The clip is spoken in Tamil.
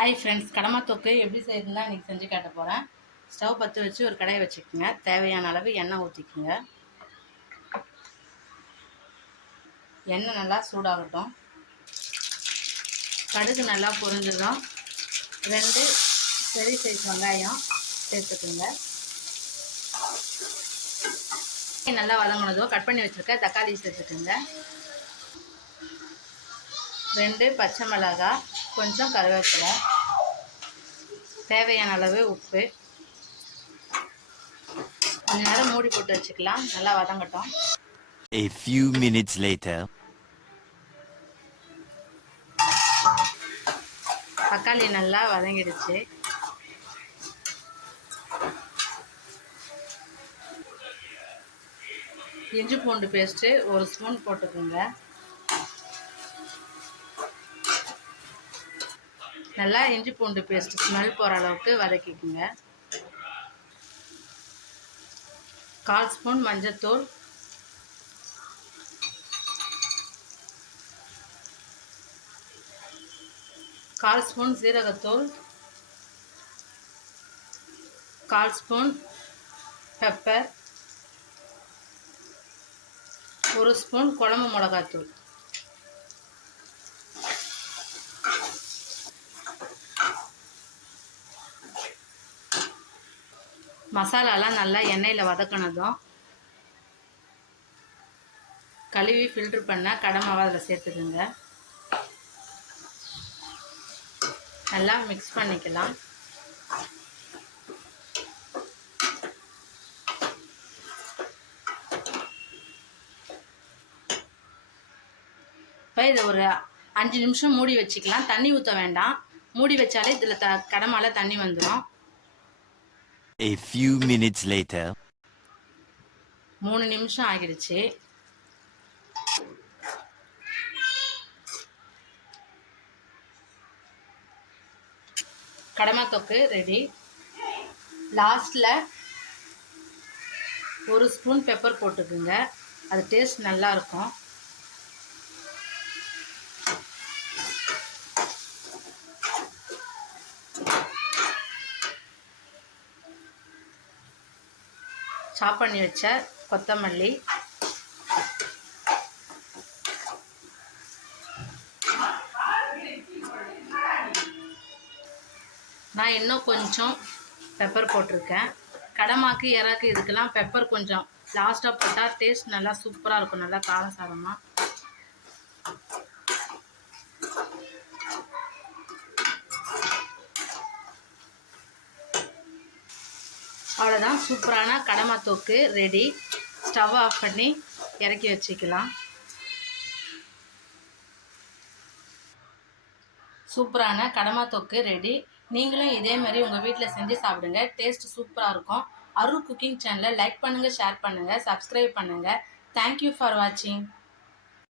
ஹாய் ஃப்ரெண்ட்ஸ், கடமா தொக்கு எப்படி செய்யறதுன்னா இன்றைக்கி செஞ்சு காட்ட போகிறேன். ஸ்டவ் பற்ற வச்சு ஒரு கடாயை வச்சுக்கோங்க. தேவையான அளவு எண்ணெய் ஊற்றிக்குங்க. எண்ணெய் நல்லா சூடாகட்டும். கடுகு நல்லா பொரிஞ்சதும் 2 பெரிய சைஸ் வெங்காயம் சேர்த்துக்குங்க. நல்லா வதங்கினதும் கட் பண்ணி வச்சுருக்க தக்காளி சேர்த்துக்குங்க. 2 பச்சை மிளகாய், கொஞ்சம் கருவேப்பிலை, தேவையான அளவு உப்பு. கொஞ்ச நேரம் மூடி போட்டு வச்சுக்கலாம். நல்லா வதங்கட்டும். A few minutes later. தக்காளி நல்லா வதங்கிடுச்சு. இஞ்சி பூண்டு பேஸ்ட்டு 1 ஸ்பூன் போட்டுக்கோங்க. நல்லா இஞ்சி பூண்டு பேஸ்ட் ஸ்மெல் போகிற அளவுக்கு வதக்கிக்குங்க. 1/4 ஸ்பூன் மஞ்சத்தூள், 1/4 ஸ்பூன் சீரகத்தூள், 1/4 ஸ்பூன் பெப்பர், 1 ஸ்பூன் குழம்பு மிளகாத்தூள். மசாலாலாம் நல்லா எண்ணெயில் வதக்கினதும் கழுவி ஃபில்ட்ரு பண்ண கடமாவை அதில் சேர்த்துக்குங்க. நல்லா மிக்ஸ் பண்ணிக்கலாம். இப்போ இதை ஒரு 5 நிமிஷம் மூடி வச்சுக்கலாம். தண்ணி ஊற்ற வேண்டாம். மூடி வச்சாலே இதில் கடமால தண்ணி வந்துடும். A few minutes later. 3 நிமிஷம் ஆகிடுச்சு. கடமா தொக்கு ரெடி. லாஸ்ட்டில் 1 ஸ்பூன் பெப்பர் போட்டுக்குங்க. அது டேஸ்ட் நல்லாயிருக்கும். சாப் பண்ணி வச்ச கொத்தமல்லி, நான் இன்னும் கொஞ்சம் பெப்பர் போட்டிருக்கேன். கடமாக்கு இறாக்கு இதுக்கெல்லாம் பெப்பர் கொஞ்சம் லாஸ்ட்டாக போட்டால் டேஸ்ட் நல்லா சூப்பராக இருக்கும். நல்லா காரசாரமாக. அவ்வளோதான், சூப்பரான கடமா தொக்கு ரெடி. ஸ்டவ் ஆஃப் பண்ணி இறக்கி வச்சுக்கலாம். சூப்பரான கடமா தொக்கு ரெடி. நீங்களும் இதே மாதிரி உங்கள் வீட்டில் செஞ்சு சாப்பிடுங்க. டேஸ்ட் சூப்பராக இருக்கும். அருள் குக்கிங் சேனலை லைக் பண்ணுங்கள், ஷேர் பண்ணுங்கள், சப்ஸ்கிரைப் பண்ணுங்கள். தேங்க்யூ ஃபார் வாட்சிங்.